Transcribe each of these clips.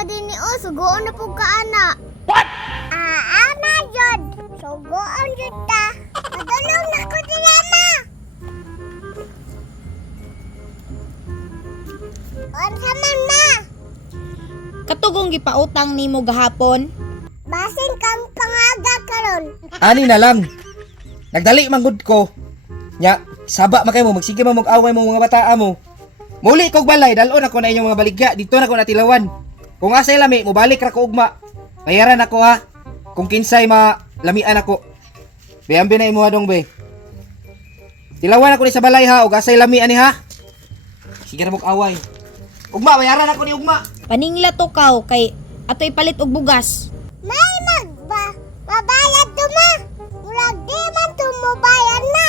ka din ni O, sugoon na po ka ana. Ana jud. Sugoon jud ta. Padulong na ko din ana. Unsa man ma? Katugong gipautang nimo gahapon. Basin kang pangaga karon. Ani na lang. Nagdali manggod ko. Nya, saba man kayo mo, magsige man mag-away mo mga bataa mo. Muli kog balay, dalon ako na inyong mga baligya. Dito na ko natilawan. Kung asay lami, mubalik ra ko ugma. Bayaran ako ha. Kung kinsay lamian ako. Bayambi na imo adong be. Tilawan ako ni sa balay ha, ug asay lami ani ha. Sige na mag-away. Ugma, bayaran ako ni ugma. Paningla to kaw kay atoy palit og bugas. May mabayad to ma. Murag di man to mobayad na.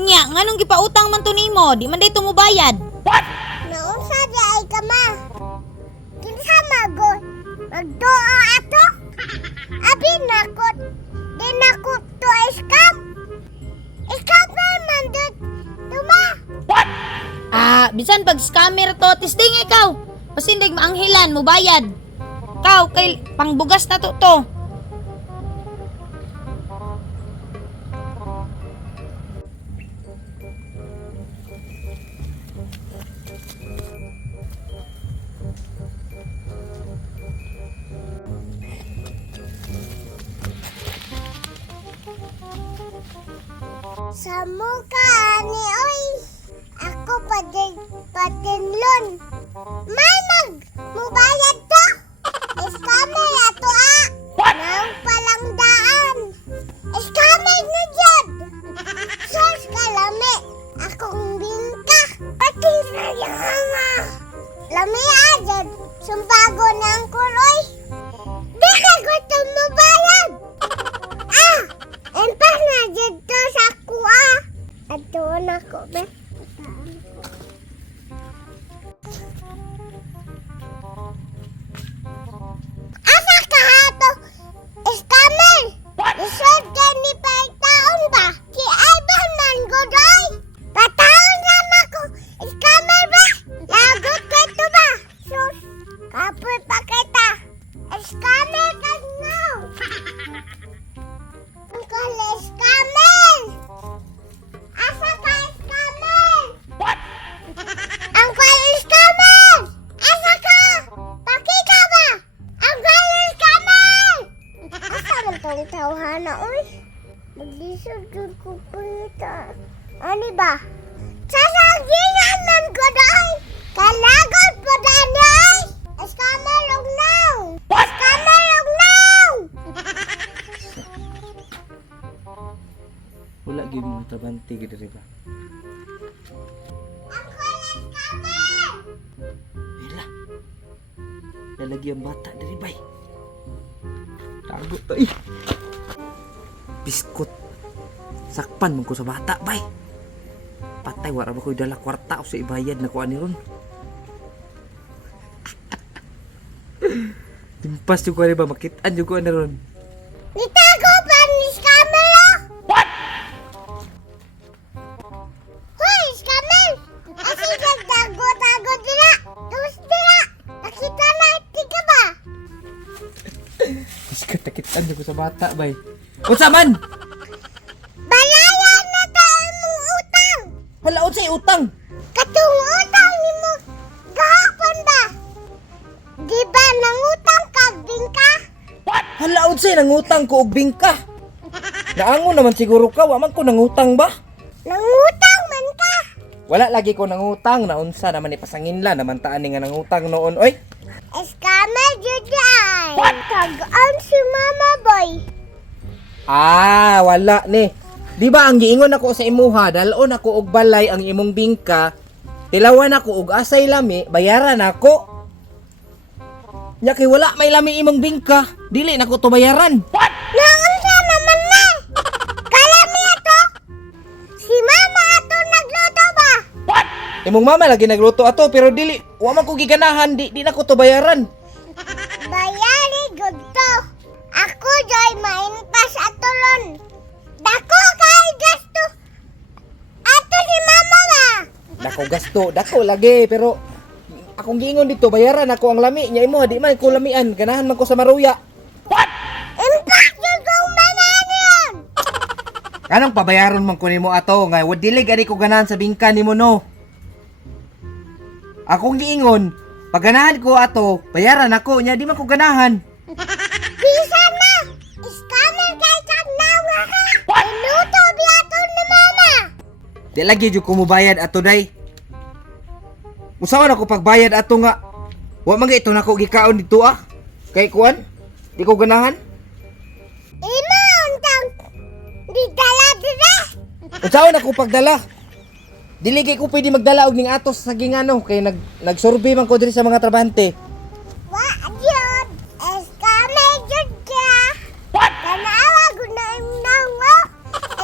Unya, nganong gipautang man to nimo? Di man day to mobayad. Naunsa di ay ka ma. Kinsa magod? Magdoa ato? Abi nakot. Di nakot to scam. Scam man dud. Tuma. Bisan pag scammer to, tisding ikaw. Pasindig maanghilan, mobayad. Kaw kay pangbugas na to. Sa mukha ni oy. Ako patinlon. May mubayad to. Scammer ato Nang palang daan. Scammer na dyan. Sos kalami. Akong bingka. Pating sayanga. Lami dyan. Sumpago ng kuloy. Di ka gusto mubayad. Empas na dyan to sa kuha. Ato na ko be. Asa ka hato? Scammer! Lisod ka ni taon ba? Si Ivan man godoy! Pataon na ko! Scammer ba? Lagot ka to ba? Sus! Kapoy pa kita! Scammer ka now! Ang kala scammer! Asa ka scammer? Ang kala scammer! Asa ka? Pakita ba? Ang kala scammer! Asa man tong tawhana oy? Maglisod jud ko pita. Ani ba? Sasagingan man ko doy! Kalagot po danoy! Scammer og now! Scammer og now! Wala gyud mo tabante gid diri ba. Ang kala scammer! Ila. Lalagi ang bata diri bay. Tago to eh. Biskot. Sakpan mo ko sa bata bay. Patay wala ba ko dala kwarta o sa ibayad na ko ani ron. Timpas yung ko ba makitaan yung ko ani ron. Nitago pa ni scammer oh! Hoy scammer! Asi tago dila! Terus dila! Nakita na tika ba? Biskot nakitaan yung ko sa bata bay. Unsa man? Balayan na tayo mong utang! Hala unsay utang? Katong utang ni mo gahapon ba? Di ba nangutang kag bingka? Hala unsay nangutang ko og bingka? Naangon naman siguro ka, wa man ko nangutang ba? Nangutang man ka! Wala lagi ko nangutang, naunsa naman ipasanginla naman taan ni nga nangutang noon oy. Scammer juday! Tagaan si mama boy! Wala ni. Di ba ang giingon ako sa imuha, dalon ako og balay ang imong bingka, tilawan ako og asay lami, bayaran ako. Nya kay wala may lami imong bingka, dili nako to bayaran. Naunsa naman na! Kalami ato! Si mama ato nagluto ba? Imong mama lagi nagluto ato pero dili wa man ko giganahan, di nako to bayaran. Bayari good to! Ako joy mainpas ato ron! Dako kay gasto! Ato si mama ba? Dako gasto, dako lagi pero ako akong giingon dito, bayaran ako ang lami. Nya imo, di man ko lamian. Ganahan man ko sa maruya. Impact yung kong mananan! Anong pabayaron man ko nimo ato? Nga, wadilig ari ko ganahan sa bingka nimo no. Akong giingon, pag ganahan ko ato, bayaran ako. Nya, di man ko ganahan. Bisa na! Scammer kay Tagnawa ka! Inuto biyato ni mama! Di lagi jud ko mubayad ato day. Usawan ako pagbayad ato nga. Wa man ito nako gikaon dito ah. Kay kuan, di ko ganahan. Imo untang di dala dira! Usawan ako pagdala. Dili kay ko pwede magdala og ning atos sa gingano kay nagsurvey man ko diri sa mga trabahante. Wa yun! Scammer jud ka! Tanawa guna imnango!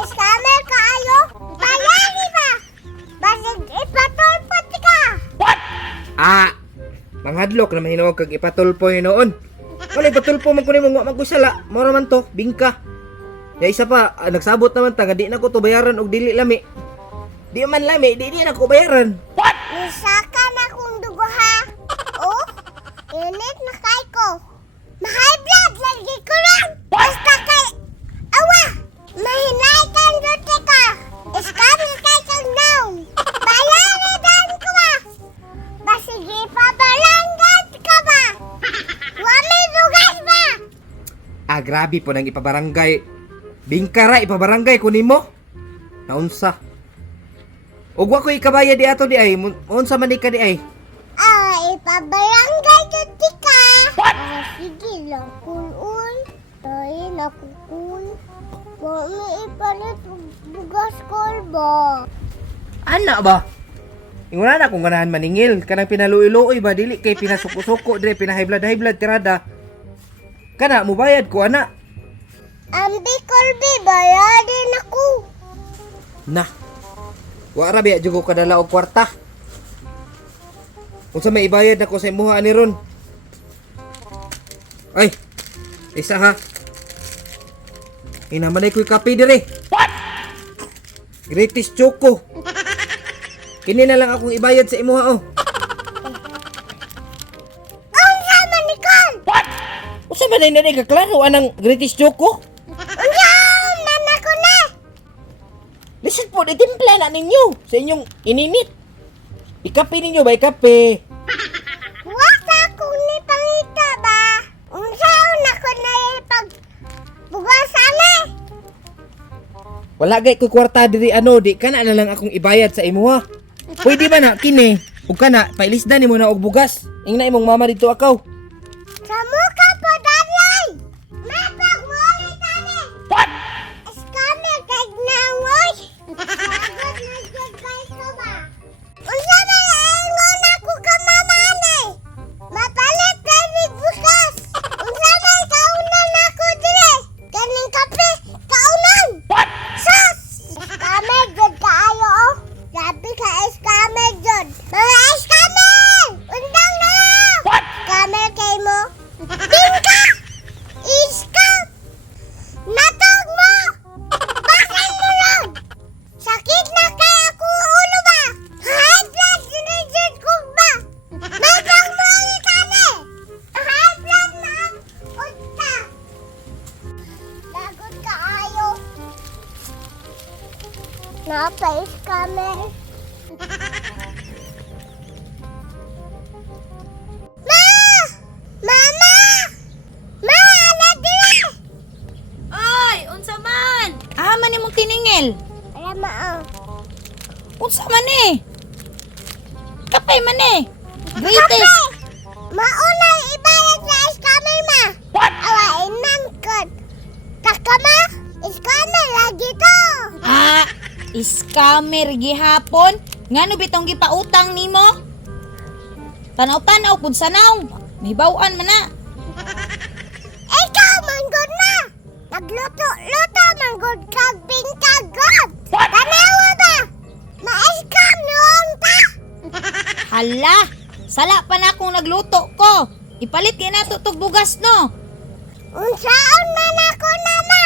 Scammer kaayo! Bayani ba? Basig ipatulpot ka! Ah, manghadlok na mahinawag kag ipatulpo noon. Wala ipatulpo man ko nimo wa man ko sala. Mao man to, bingka. Ya isa pa, nagsabot naman ta nga di na ko to bayaran og dili lami. Di man lami, di na ko bayaran. Nisaka na kong dugo ha! Oh, init na kay ko! Ma-high blood lagi ko lang! Basta kay... Awa! Mahinay kang dote ka! Scammer kay Tagnaw! Bayaridan ko ba? Basigi pa balanggat ka ba? Wami dugas ba? Ah, grabe po nang ipabarangay. Bingka ra ipabarangay ko nimo. Naunsa? Og wa ko ikabaya di ato di ay. Unsa man di ka di ay? Ipabarangay dote ka! Sige lang, kulun. Tayo nakukul. Huwag mo ipalit bugas kolbo. Ana ba? Inguna na kung ganahan maningil. Kanang pinaluoy-luoy ba? Dili kay pinasuko-suko dire. Pinahayblad-hayblad tirada. Kana, mubayad ko, ana. Ambi kolbi, bayadin ako. Na. Wa ra biya jugo kadala og kwarta. Unsa may ibayad nako sa imuha ani ron? Ay. Isa ha. Inamanay ko'y kape dire. Greatest choco. Kini na lang akong ibayad sa imuha oh. Unsa man Nicole? Unsa man na ni kaklaro anang greatest choco? Unsa man ako na? Listen po, itimpla na ninyo sa inyong ininit. Ikape ninyo ba ikape? Wasa akong ni pangita ba? Unsa na ko na ipag bugasan eh? Wala gay ko kwarta diri ano, di kana na lang akong ibayad sa imuha. Pwede ba na kini? Ug kana pailisdan nimo na og bugas. Ingna imong mama dito akaw. Sa mukha po, Danay! May pagmuli tani! Scammer kay Nangoy! Sagot na dyan kay ko ba? Unsa man ingon ako ka mamani? Mapalit kay ni bukas! Unsa man kaunan ako dire? Kaning kape, kaunan! Sus! Scammer dyan kaayo oh! Sabi ka scammer dyan! Mga scammer! Undang na! Scammer kay mo? Bingka! Iska! Natog mo! Bakit mo ron? Sakit na kaya ako ulo ba? High blood sinigid ko ba? May pangmuli kami! High blood na ang unta! Lagot ka ayo! Napa-scammer! Ma! Mama! Ma! Ano dira? Oy, unsa man? Man imong tiningil. Alam mo, oh. Unsa man eh? Kapay man eh. Greatest. Mauna ibayad sa scammer ma. Awain man kot. Takama, scammer lagi to. Scammer gihapon. Ngano bitong gipautang nimo? Tanaw-tanaw pud sanaw. Mahibaw-an man na. Ikaw manggod na. Nagluto-luto manggod kag bingkagod. Tanawa ba? Ma-scam noon ta. Hala, sala pa na akong nagluto ko. Ipalit kay nato tog bugas no. Unsaon man ako na ma.